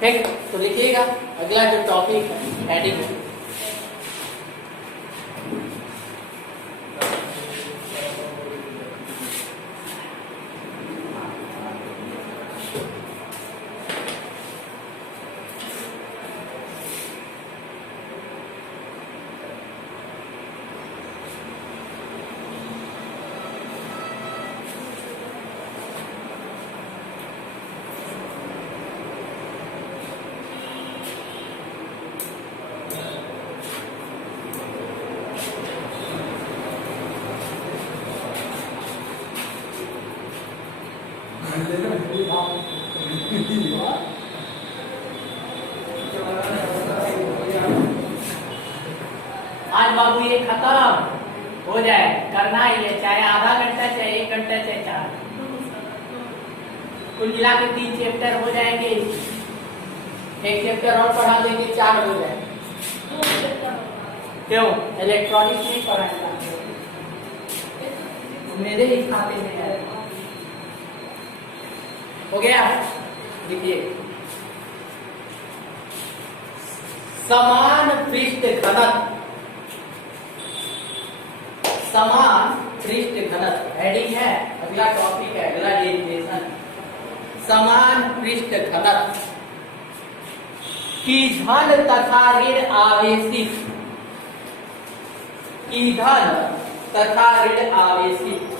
ठीक, तो लिखिएगा अगला जो टॉपिक है हेडिंग है। आज बाबू ये खत्म हो जाए, करना ही है, चाहे आधा घंटा चाहे 1 घंटा चाहे 4, कुल मिला के 3 चैप्टर हो जाएंगे। 1 चैप्टर और पढ़ा देंगे, 4 हो जाए। क्यों इलेक्ट्रॉनिक्स नहीं पढ़ाएगा? मेरे ही खाते में है। हो गया? देखिए, समान पृष्ठ घनत्व, समान पृष्ठ घनत्व हेडिंग है, अगला टॉपिक है, अगला डेरिवेशन। समान पृष्ठ घनत्व की धन तथा ऋण आवेशित, की धन तथा ऋण आवेशित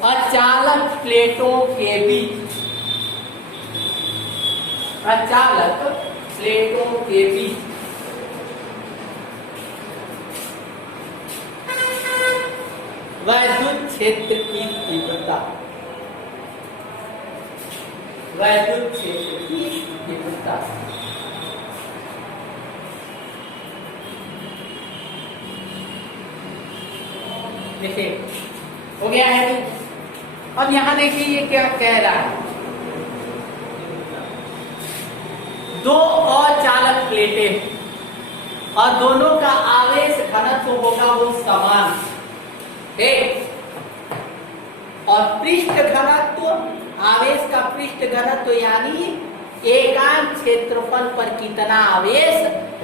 अचालक प्लेटों के बीच, अचालक प्लेटों के बीच वैद्युत क्षेत्र की तीव्रता, वैद्युत क्षेत्र की तीव्रता। देखिए हो गया है। अब यहां देखिए ये क्या कह रहा है, 2 अचालक प्लेटें और दोनों का आवेश घनत्व होगा वो समान है, और पृष्ठ घनत्व, आवेश का पृष्ठ घनत्व यानी एकांक क्षेत्रफल पर कितना आवेश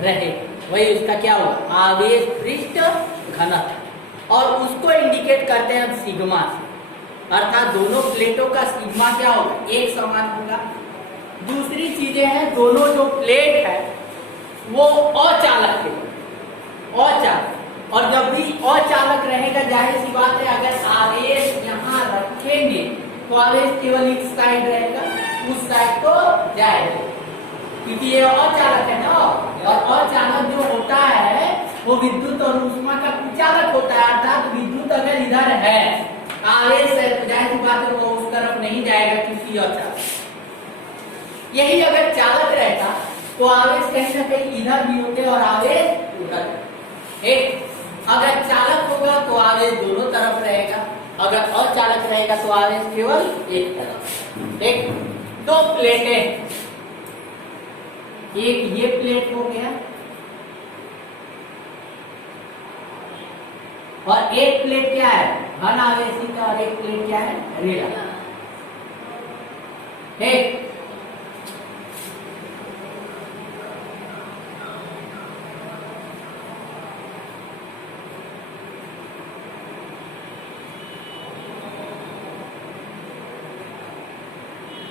रहे, वही उसका क्या होगा, आवेश पृष्ठ घनत्व। और उसको इंडिकेट करते हैं हम सिग्मा से, अर्थात दोनों प्लेटों का सिग्मा क्या होगा, एक समान होगा। दूसरी चीजें हैं, दोनों जो प्लेट है वो अचालक है, अचालक, और जब भी अचालक रहेगा जाहिर सी बात है अगर आवेश यहाँ रखेंगे तो आवेश केवल एक साइड रहेगा, उस साइड तो जाएगा, क्योंकि ये अचालक है ना। और अचालक जो होता है वो विद्युत और ऊष्मा का कुचालक होता है, अर्थात विद्युत अगर इधर है, आवेश है, तो जाहिर सी बात है वो उस तरफ नहीं जाएगा क्योंकि अचालक। यही अगर चालक रहता तो आवेश कहीं ना कहीं इधर भी होते और आवेश उधर। एक अगर चालक होगा तो आवेश दोनों तरफ रहेगा, अगर अचालक रहेगा तो आवेश केवल एक तरफ। एक 2 प्लेटें, एक ये प्लेट हो गया और एक प्लेट क्या है, धन आवेशित, और एक प्लेट क्या है, ऋण। एक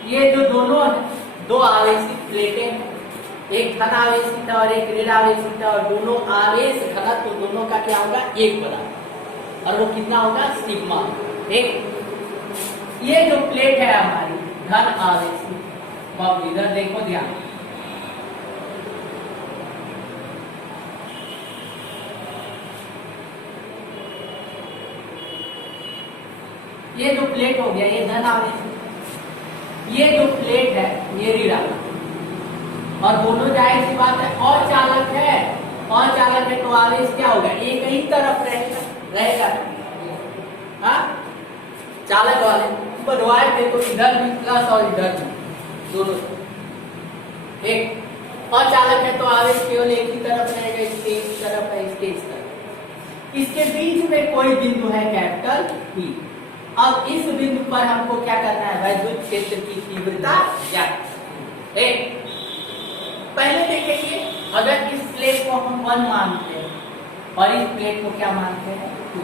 ये जो दोनों 2 आवेशित प्लेटें हैं, एक धन आवेशित और एक ऋण आवेशित, और दोनों आवेश घनत्व तो दोनों का क्या होगा, एक बराबर, और वो कितना होगा, सिग्मा। एक ये जो प्लेट है हमारी धन आवेशित, अब इधर देखो ध्यान, ये जो प्लेट हो गया ये धन आवेशित, ये जो प्लेट है ये ऋण, और दोनों जाहिर सी बात है अचालक है, अचालक है तो आवेश क्या होगा, एक ही तरफ रहेगा। हाँ, चालक वाले बनवाए थे तो इधर भी प्लस और इधर भी दोनों। एक अचालक है तो आवेश केवल एक ही तरफ रहेगा, इसके इस तरफ है, इसके इस तरफ। इसके बीच में कोई बिंदु है कैपिटल P। अब इस बिंदु पर हमको क्या करना है, वैद्युत क्षेत्र की तीव्रता क्या है। एक पहले देखेंगे, अगर इस प्लेट को हम 1 मानते हैं और इस प्लेट को क्या मानते हैं 2,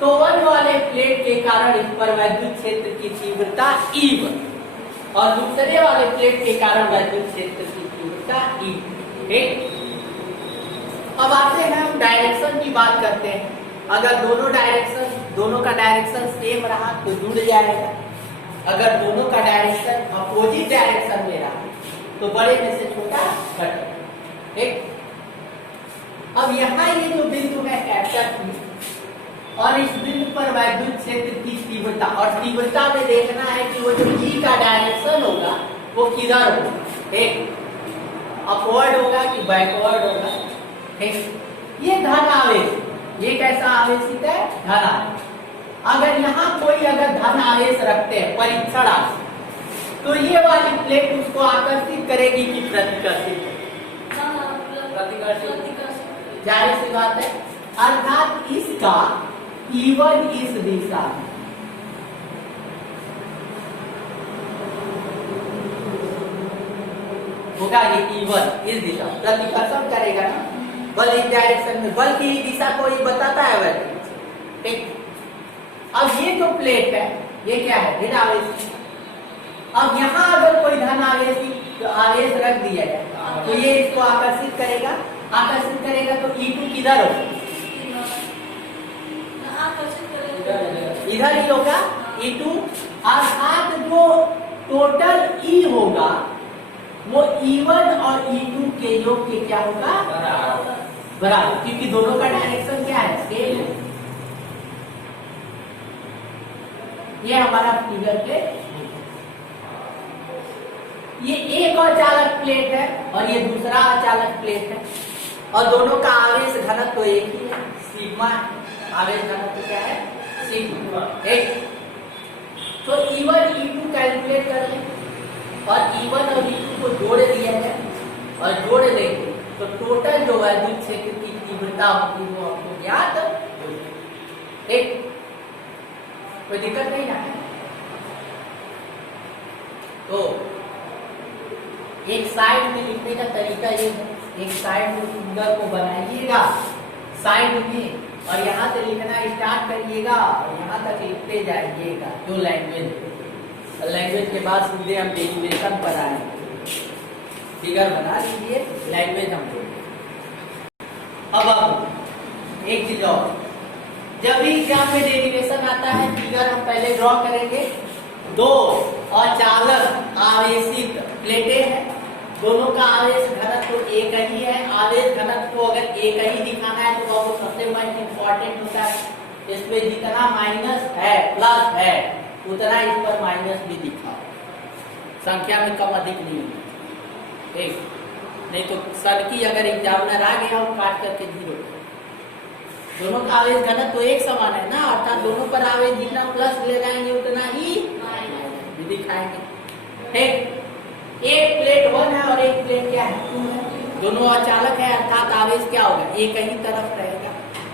तो 1 वाले प्लेट के कारण इस पर वैद्युत क्षेत्र की तीव्रता E1 और दूसरे वाले प्लेट के कारण वैद्युत क्षेत्र की तीव्रता E। ठीक, अब आते हैं हम डायरेक्शन की बात करते हैं। अगर दोनों का डायरेक्शन सेम रहा तो जुड़ जाएगा, अगर दोनों का डायरेक्शन अपोजिट डायरेक्शन में रहा तो बड़े में से छोटा घटेगा। ठीक, अब यहाँ ये जो बिंदु है कैप्चर की, और इस बिंदु पर वैद्युत क्षेत्र की तीव्रता, और तीव्रता में देखना है कि वो जो E का डायरेक्शन होगा वो किधर होगा। ठीक, अपवर्ड होगा कि बैकवर्ड होगा। ठीक, ये धन आवेश, ये कैसा आवेशित है, धन आवेश। अगर यहाँ कोई अगर धन आवेश रखते हैं परीक्षण आवेश, तो ये वाली प्लेट उसको आकर्षित करेगी कि प्रतिकर्षित, जाहिर सी बात है। अर्थात इसका E1 इस दिशा में, होगा ये E1 इस दिशा प्रतिकर्षण करेगा ना, बल इस डायरेक्शन में, बल की दिशा को ये बताता है वैसे। ठीक, अब ये जो प्लेट है ये क्या है, ऋण आवेश। अब यहाँ अगर कोई धन आवेश रख दिया जाए तो ये इसको आकर्षित करेगा, तो E2 किधर होगा, इधर ही होगा E2। अर्थात जो टोटल E होगा वो E1 और E2 के योग के क्या होगा, बराबर, क्योंकि दोनों का डायरेक्शन क्या है, सेम है। ये हमारा फिगर प्लेट, ये एक और चालक प्लेट है और ये दूसरा अचालक प्लेट है, और दोनों का आवेश घनत्व तो एक ही है, सिग्मा। आवेश घनत्व क्या है, सिग्मा। एक तो E1 E2 कैलकुलेट कर लें और E1 और E2 को जोड़ दिया जाए और जोड़ देंगे तो टोटल जो वैद्युत क्षेत्र की तीव्रता होगी वो आपको ज्ञात होगी। एक कोई दिक्कत नहीं ना, तो एक साइड में लिखने का तरीका ये है, एक साइड में फिगर को बनाइएगा साइड में, और यहाँ से लिखना स्टार्ट करिएगा और यहाँ तक लिखते जाइएगा जो लैंग्वेज के बाद सीधे हम डेरिवेशन पर आएंगे। फिगर बना लीजिए, लैंग्वेज हम अब एक चीज और, जब भी एग्जाम में डेरिवेशन आता है फिगर हम पहले ड्रॉ करेंगे। दो अचालक आवेशित प्लेटें हैं, दोनों का आवेश घनत्व तो एक ही है। आवेश घनत्व को अगर एक ही दिखाना है तो वो सबसे मोस्ट इम्पोर्टेंट होता है, इसमें जितना माइनस है प्लस है उतना इस पर माइनस भी दिखा, संख्या में कम अधिक नहीं होगी। एक नहीं तो सर की अगर एग्जामिनर आ गया और काट करके 0, दोनों का आवेश घनत्व तो एक समान है ना, अर्थात दोनों पर आवेश जितना प्लस लगाएंगे उतना ही भी दिखाएंगे। ठीक, एक प्लेट 1 है और एक प्लेट क्या है 2 है, दोनों अचालक है, अर्थात आवेश क्या होगा, एक ही तरफ रहेगा।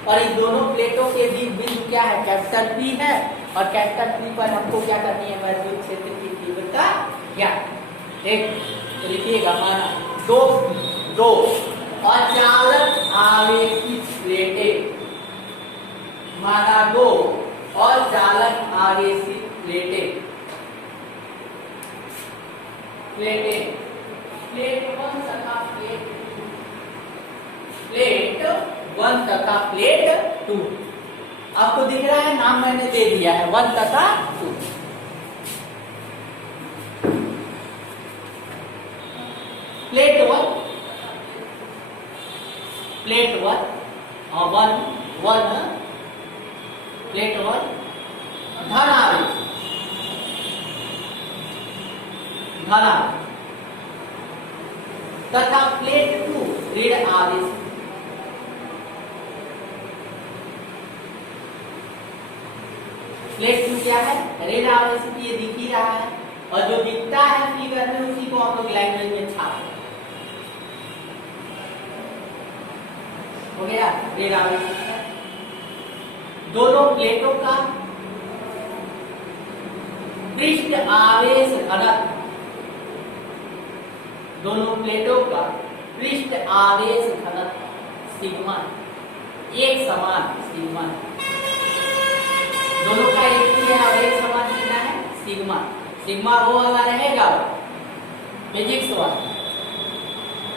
और इन दोनों प्लेटों के बीच बिंदु क्या है, कैपिटल P है, और कैपिटल P पर हमको क्या करनी है, वैद्युत क्षेत्र की तीव्रता क्या। एक तो लिखिएगा, माना दो अचालक आवेशित प्लेटें, माना 2 अचालक आवेशित प्लेट 1 तथा प्लेट 1 तथा प्लेट 2। आपको दिख रहा है, नाम मैंने दे दिया है 1 तथा 2। प्लेट 1 और 1 प्लेट 1 धन आवेश तथा प्लेट 2 ऋण आवेश। प्लेट 2 क्या है, ऋण आवेश, ये दिख ही रहा है, और जो दिखता है फिगर में उसी को हम लोग लैंग्वेज में छापते हैं। हो गया ऋण आवेश। दोनों प्लेटों का पृष्ठ आवेश घनत्व, दोनों प्लेटों का पृष्ठ आवेश घनत्व सिग्मा एक समान सिग्मा, दोनों का एक ही है और एक समान कितना है सिग्मा। सिग्मा वो वाला रहेगा फिजिक्स वाला,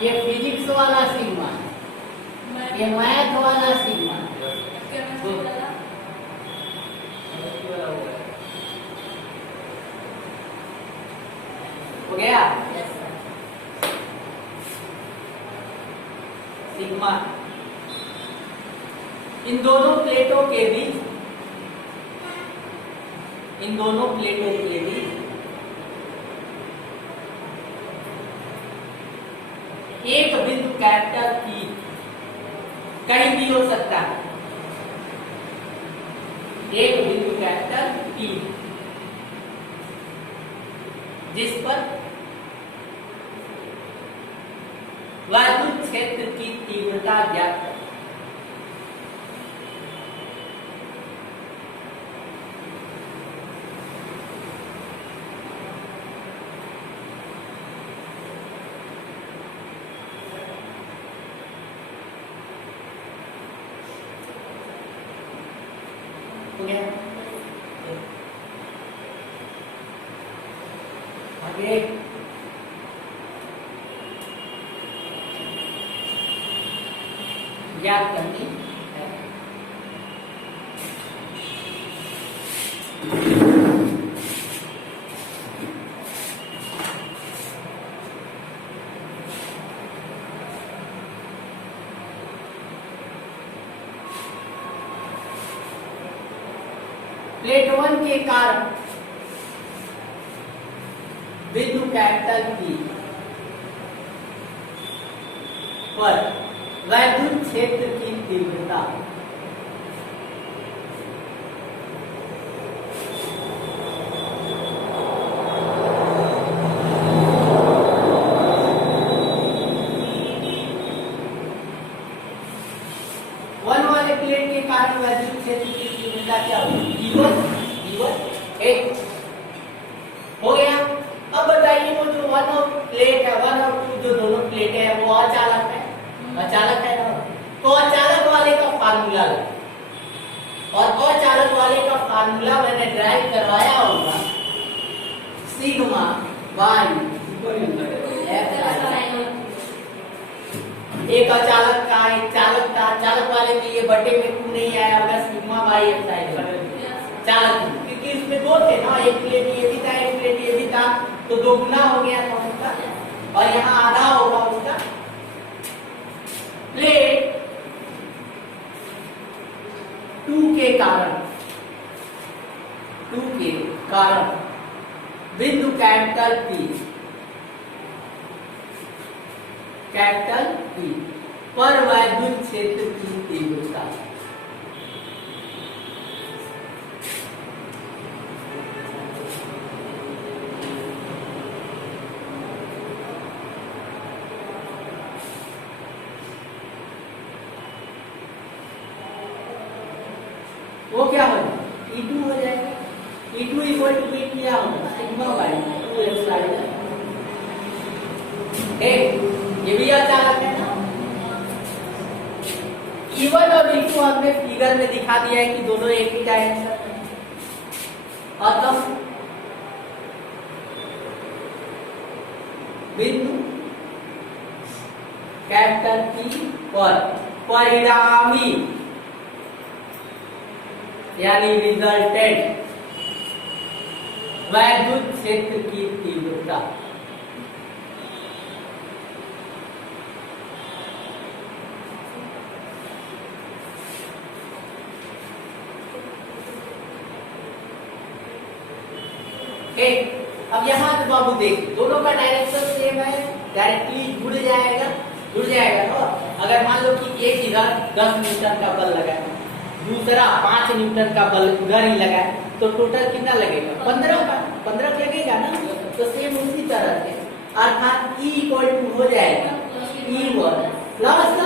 ये फिजिक्स वाला सिग्मा, ये मैथ वाला सिग्मा। हो गया सिग्मा। इन दोनों प्लेटों के बीच, इन दोनों प्लेटों के बीच एक बिंदु कैपिटल P कहीं भी हो सकता है, एक बिंदु कैपिटल P जिस पर वैद्युत क्षेत्र की तीव्रता ज्ञात है। आगे ज्ञात करनी है। प्लेट 1 के कारण बिंदु कैपिटल P पर वैद्युत क्षेत्र की तीव्रता वन वाले प्लेट के कारण वैद्युत क्षेत्र की तीव्रता क्या होगी E1 एक हो गया। अब बताइए वो जो वन और प्लेट है, वन और टू जो दोनों प्लेट है वो अचालक है, अचालक है ना। तो अचालक वाले का फार्मूला और अचालक वाले का फार्मूला मैंने ड्राइव करवाया होगा सिग्मा बाई एक अचालक का एक चालक का, चालक वाले में ये बटे में क्यों नहीं आया होगा सिग्मा बाई एप्सिलॉन चालक, क्योंकि इसमें दो थे ना, एक प्लेट ये भी था एक प्लेट ये भी था, तो दो गुना हो गया था उसका और यहाँ आधा होगा उसका। प्लेट 2 के कारण बिंदु कैपिटल P पर वैद्युत क्षेत्र की तीव्रता वो क्या होगा E2 हो जाएगा। E2 इक्वल टू B क्या होगा सिग्मा बाई 2 एप्सिलॉन। ये भी अचालक है ना। E1 और E2 हमने फिगर में दिखा दिया है कि दोनों एक ही डायरेक्शन में, अतः बिंदु कैपिटल P पर परिणामी यानी रिजल्टेंट वैद्युत क्षेत्र की तीव्रता अब यहाँ से बाबू देखिए दोनों का डायरेक्शन सेम है, डायरेक्टली जुड़ जाएगा तो अगर मान लो कि एक इधर 10 न्यूटन का बल लगा है, दूसरा 5 न्यूटन का बल उधर ही लगा है, तो टोटल कितना लगेगा 15 लगेगा ना। तो सेम उसी तरह से अर्थात E इक्वल टू हो जाएगा E1 प्लस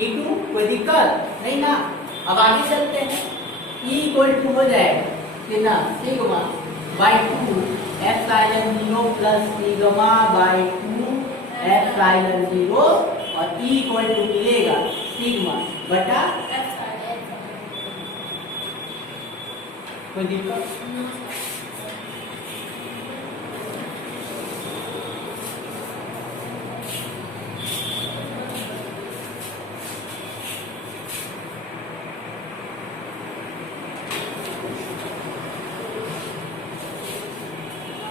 E2। कोई दिक्कत नहीं ना। अब आगे चलते हैं। E इक्वल टू हो जाएगा कितना sigma by 2 epsilon 0 plus sigma by 2 epsilon 0 और ई इक्वल टू मिलेगा सिग्मा बटा कोई दिक्कत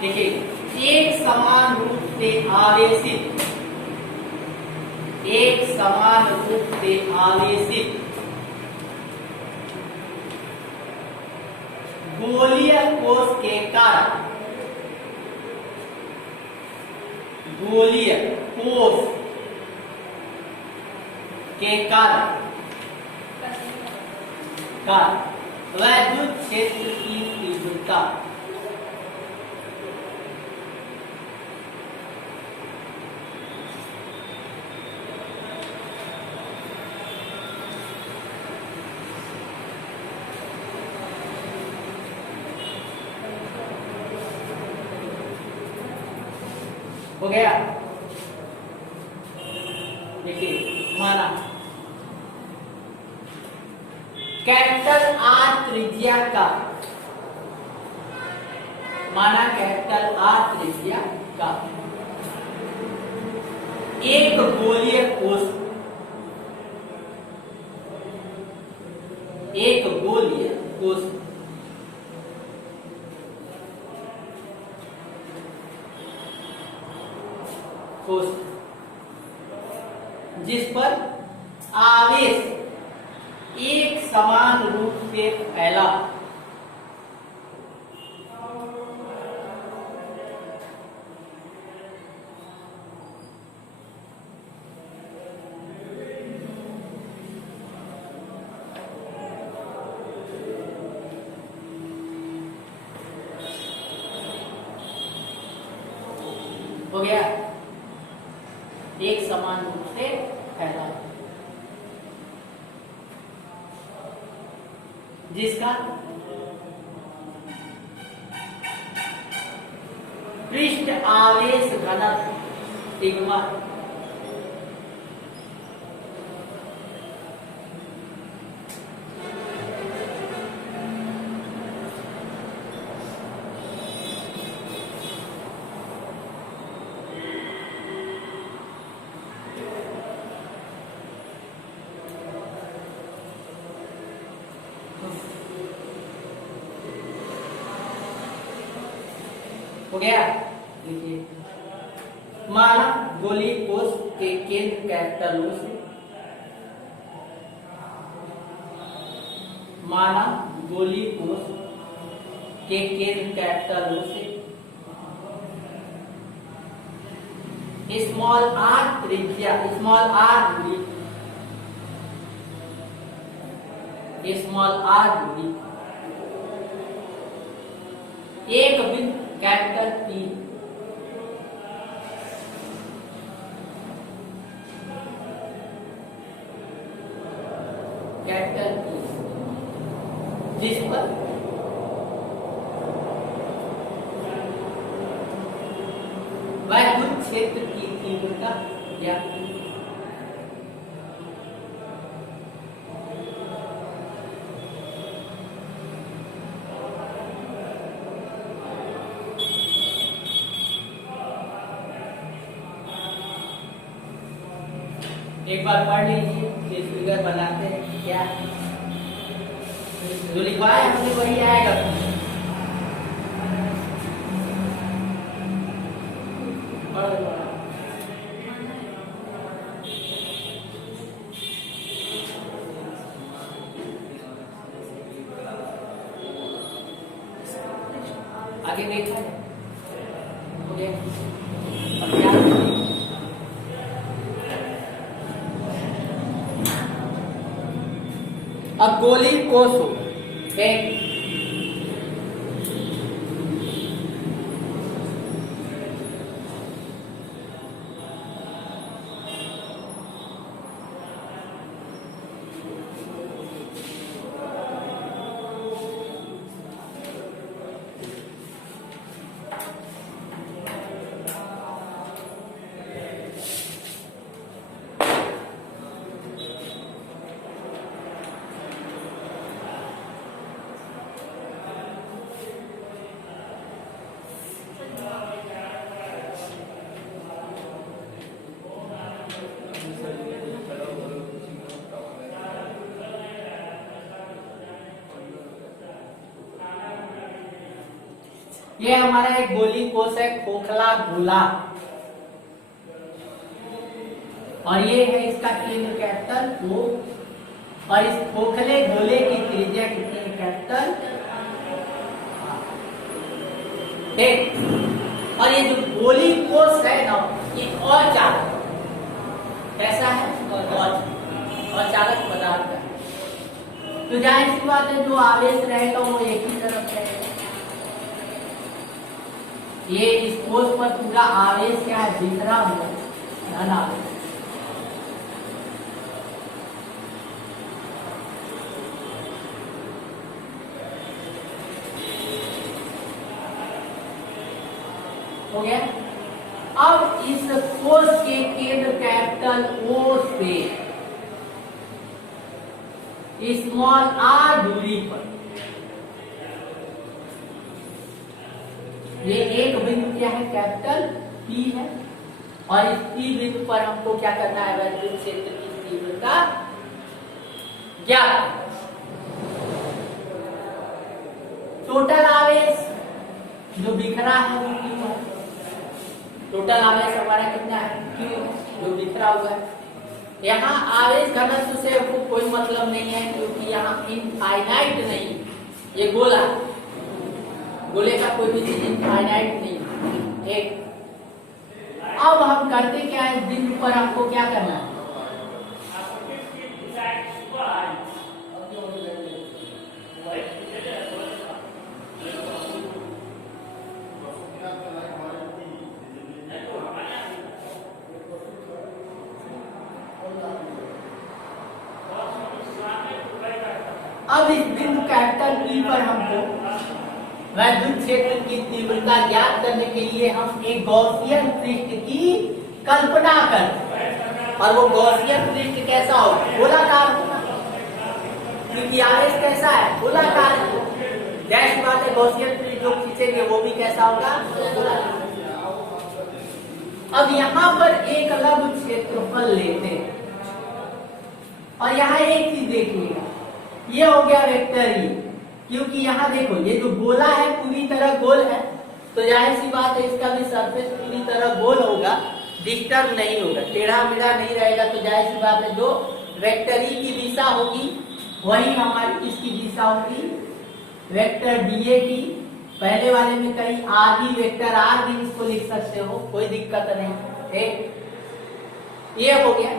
देखिए एक समान रूप से आवेशित गोलीय कोष के कारण वैद्युत क्षेत्र की तीव्रता हो गया। देखिए माना कैपिटल आर त्रिज्या का एक गोलीय कोष जिस पर आवेश एक समान रूप से फैला हो गया, एक समान रूप से फैला जिसका पृष्ठ आवेश घनत्व सिग्मा हो गया। देखिए माना गोलीय कोष के केंद्र कैपिटल O से स्मॉल आर त्रिज्या स्मॉल आर दूरी एक बिंदु कैपिटल P जिस पर वैद्युत क्षेत्र की तीव्रता ज्ञात की। एक बार पढ़ लीजिए, ये फिगर बनाते हैं क्या जो लिखवाए हमने वही आएगा। आगे देखा हो गया। अब गोलीय कोष हो ये हमारा एक गोली कोष है, खोखला गोला, और ये है इसका केंद्र कैपिटल O, और इस खोखले गोले की त्रिज्या कितनी है कैपिटल, और ये जो गोली कोष है ना ये अचालक, कैसा है अचालक पदार्थ है। तो जाहिर सी बात है जो आवेश रहेगा वो एक ही तरफ रहेगा। ये इस कोष पर पूरा आवेश क्या है, बिखरा हुआ धन आवेश। हो गया। अब इस कोष के केंद्र कैपिटल O से स्मॉल r दूरी पर ये एक बिंदु क्या है कैपिटल P है, और इस P बिंदु पर हमको क्या करना है, वैद्युत क्षेत्र की तीव्रता ज्ञात। टोटल आवेश जो बिखरा है वो Q है, टोटल आवेश हमारा कितना है Q है जो बिखरा हुआ है। यहाँ आवेश घनत्व से आपको कोई मतलब नहीं है, क्योंकि यहाँ इनफाइनाइट नहीं, ये गोला, गोले का कोई भी चीज इनफाइनाइट नहीं। एक अब हम करते क्या है, इस बिंदु पर हमको क्या करना है, अब इस बिंदु कैपिटल P पर हमको वैद्युत क्षेत्र की तीव्रता ज्ञात करने के लिए हम एक गॉसियन पृष्ठ की कल्पना करते, और वो गॉसियन पृष्ठ कैसा हो, गोलाकार होगा, क्योंकि आवेश कैसा है गोलाकार। जाहिर बात है गॉसियन पृष्ठ जो खींचेंगे वो भी कैसा होगा, गोलाकार। अब यहाँ पर एक अलग क्षेत्रफल लेते हैं, और यहाँ एक चीज देखिएगा, ये हो गया वेक्टर ई, क्योंकि यहाँ देखो ये जो गोला है पूरी तरह गोल है, तो जाहिर सी बात है इसका भी सरफेस पूरी तरह गोल होगा, डिस्टर्ब नहीं होगा, टेढ़ा मेढ़ा नहीं रहेगा। तो जाहिर सी बात है जो वेक्टर ई की दिशा होगी वही हमारी इसकी दिशा होगी वेक्टर डीए की। पहले वाले में कहीं आर भी वेक्टर आर भी इसको लिख सकते हो, कोई दिक्कत नहीं। ठीक, ये हो गया।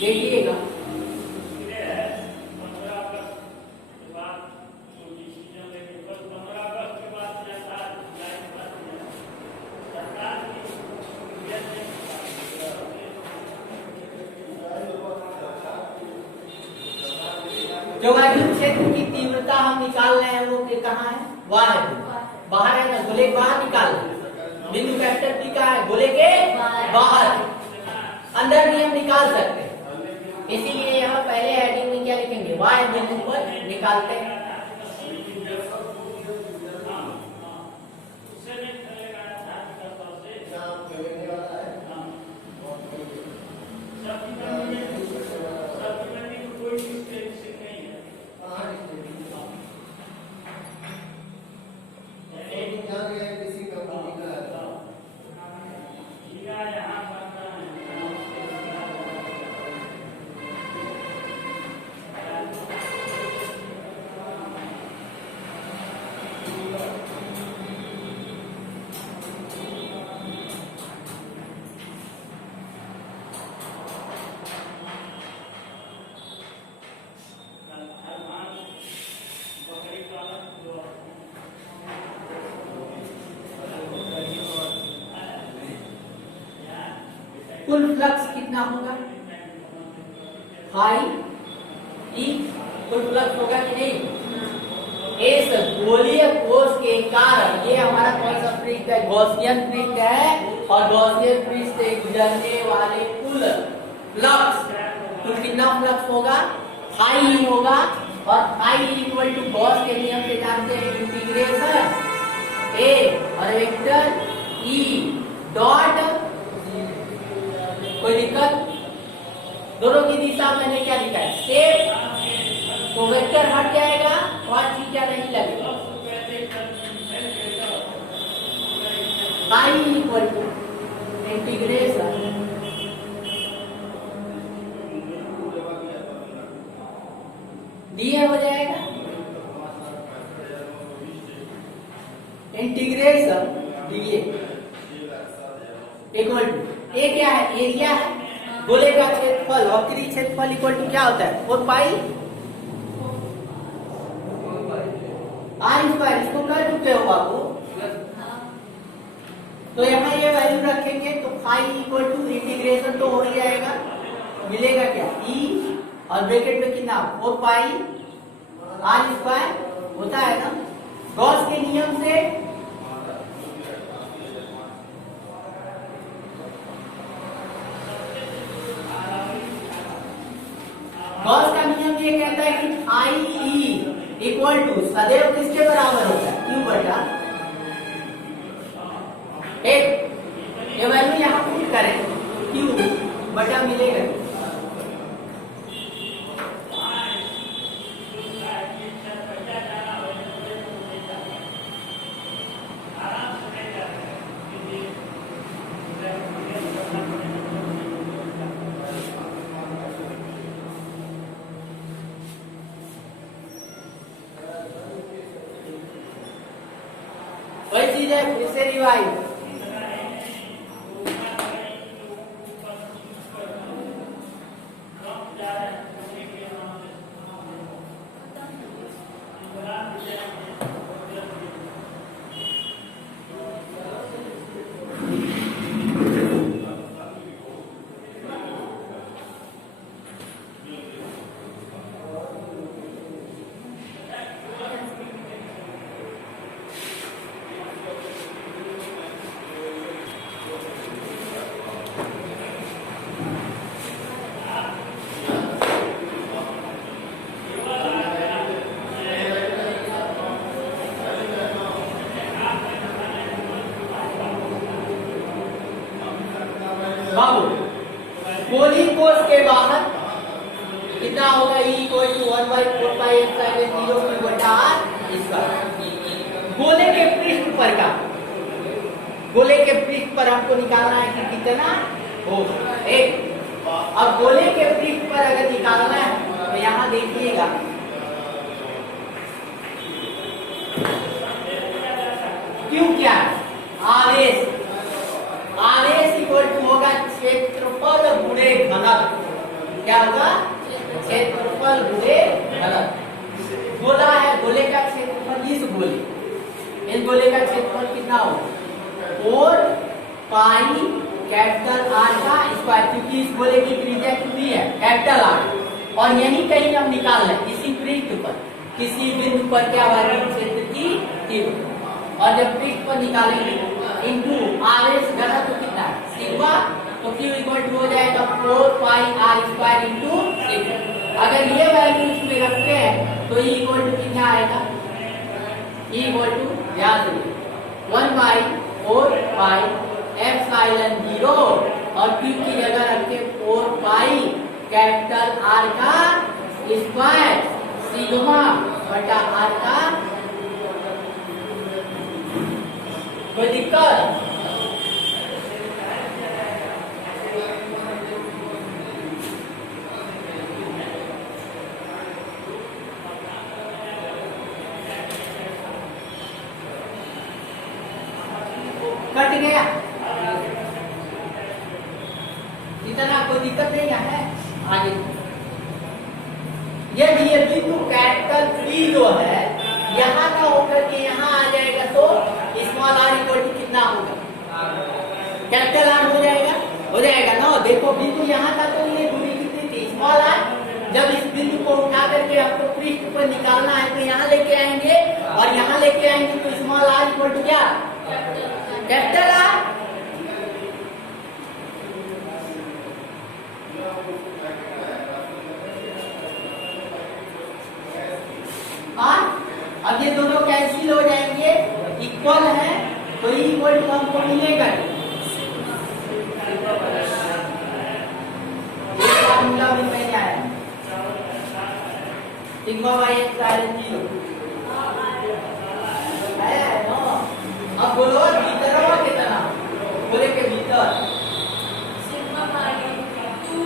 देखिएगा जो वैद्युत क्षेत्र की तीव्रता हम निकाल रहे हैं वो कहाँ है, बाहर है, बाहर है ना, गोले के बाहर निकाल रहे। बिंदु कैपिटल P का है गोले के बाहर, अंदर भी हम निकाल सकते हैं, इसीलिए यहाँ पहले हेडिंग में क्या लिखेंगे, y बिंदु पर निकालते हैं। कुल फ्लक्स कितना होगा, फाई ई, कुल फ्लक्स होगा कि नहीं। इस गोलीय कोष के कारण ये हमारा कौन सा पृष्ठ है, गॉसियन पृष्ठ है, और गॉसियन पृष्ठ से गुजरने वाले कुल फ्लक्स, तो कितना फ्लक्स होगा, फाई ई होगा। और फाई इक्वल टू गॉस के नियम से जानते हैं, इंटीग्रेशन ए और वेक्टर ई डॉट, कोई दिक्कत दोनों की दिशा मैंने क्या लिखा है, सेम, तो वेक्टर हट जाएगा और थीटा नहीं लगेगा। पाई इक्वल टू इंटीग्रेशन दिए हो जाएगा इंटीग्रेशन दिए इक्वल टू, ए क्या है, एरिया है, गोले का क्षेत्रफल, वक्री क्षेत्रफल इक्वल टू क्या होता है 4 पाई आर स्क्वायर। इसको कर चुके हो बाबू, तो यहाँ ये वैल्यू रखेंगे तो फाई इक्वल टू इंटीग्रेशन तो हो ही जाएगा, मिलेगा क्या ई और ब्रैकेट में कितना 4 पाई आर स्क्वायर होता है ना। गॉस के नियम से गॉस का नियम ये कहता है कि फाई ई इक्वल टू सदैव किसके बराबर होता है, क्यू बटा एक, ये वैल्यू यहाँ पुट करें क्यू बटा मिलेगा वही चीज है, फिर से रिवाइज। गोली कोष के बाहर कितना होगा, ई इक्वल टू 1/4π0 क्यू बटा आर इसका। गोले के पृष्ठ पर का, गोले के पृष्ठ पर हमको निकालना है कि कितना हो एक। अब गोले के पृष्ठ पर अगर निकालना है तो यहाँ देखिएगा क्यू क्या है, आवेश, आवेश इक्वल टू होगा क्षेत्रफल गुणे घनत्व। क्या होगा, क्षेत्रफल गुणे घनत्व। गोला है, गोले का क्षेत्रफल, इस गोले का क्षेत्रफल कितना होगा 4 पाई कैपिटल आर का स्क्वायर, क्योंकि इस गोले की त्रिज्या कितनी है कैपिटल आर, और यही कहीं हम निकाल लें इसी पृष्ठ पर किसी बिंदु पर क्या वर्ग क्षेत्र की तीव्रता, और जब पृष्ठ पर निकालेंगे इनटू आवेश घनत्व कितना है सिग्मा, तो Q इक्वल टू हो जाएगा 4 पाई आर स्क्वायर इंटू सिग्मा। अगर ये वैल्यू इसमें रखते हैं तो E इक्वल टू कितना आएगा, E इक्वल टू याद रखिए 1/4 पाई एप्सिलॉन 0 और Q की जगह रखे 4 पाई कैपिटल R का स्क्वायर सिग्मा बटा R का। कोई दिक्कत, कट गया इतना, कोई दिक्कत नहीं है। आगे यदि ये बिंदु कैपिटल P जो है यहाँ का होकर के यहाँ आ जाएगा तो स्मॉल r इक्वल टू कितना होगा, कैपिटल R हो जाएगा ना। देखो बिंदु यहाँ था तो ये दूरी कितनी थी स्मॉल r, जब इस बिंदु को उठा करके आपको पृष्ठ पर निकालना है तो यहाँ लेके आएंगे, और यहाँ लेके आएंगे तो स्मॉल r इक्वल टू क्या कैपिटल R। अब ये दोनों कैंसिल हो जाएंगे, इक्वल है तो E इक्वल टू हमको मिलेगा। सिग्मा बाई एक्स साइन 0 है नो। अब बोलो भीतर हो कितना, बोले के भीतर सिग्मा बाई 2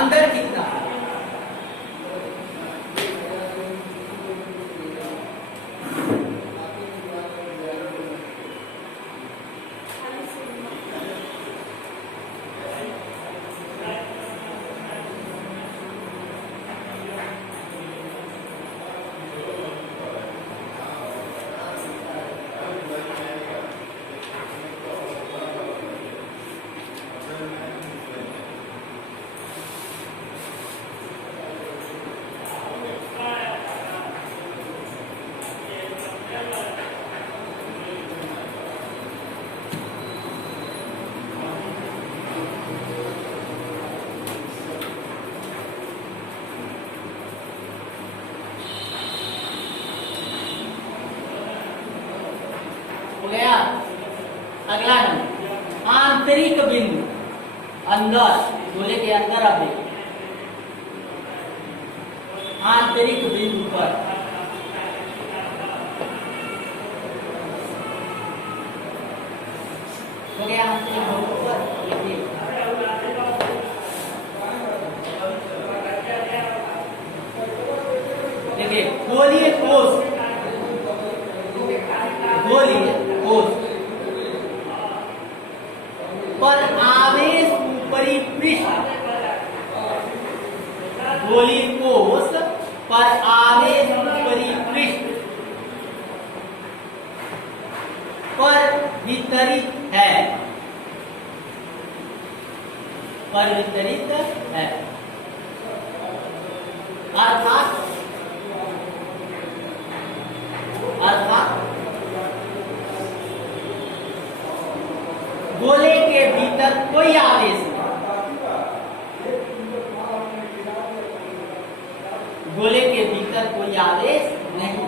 अंदर कितना, हो गया। अगला नंबर आंतरिक बिंदु, अंदर, गोले के अंदर अब देखिए आंतरिक बिंदु पर हो गया। आंतरिक बिंदु पर देखिए गोलीय कोष, गोलीय कोष पर आवेश ऊपरी पृष्ठ, गोलीय कोष पर आवेश ऊपरी पृष्ठ पर वितरित है, पर वितरित है, अर्थात गोले के भीतर कोई आवेश नहीं, गोले के भीतर कोई आवेश नहीं।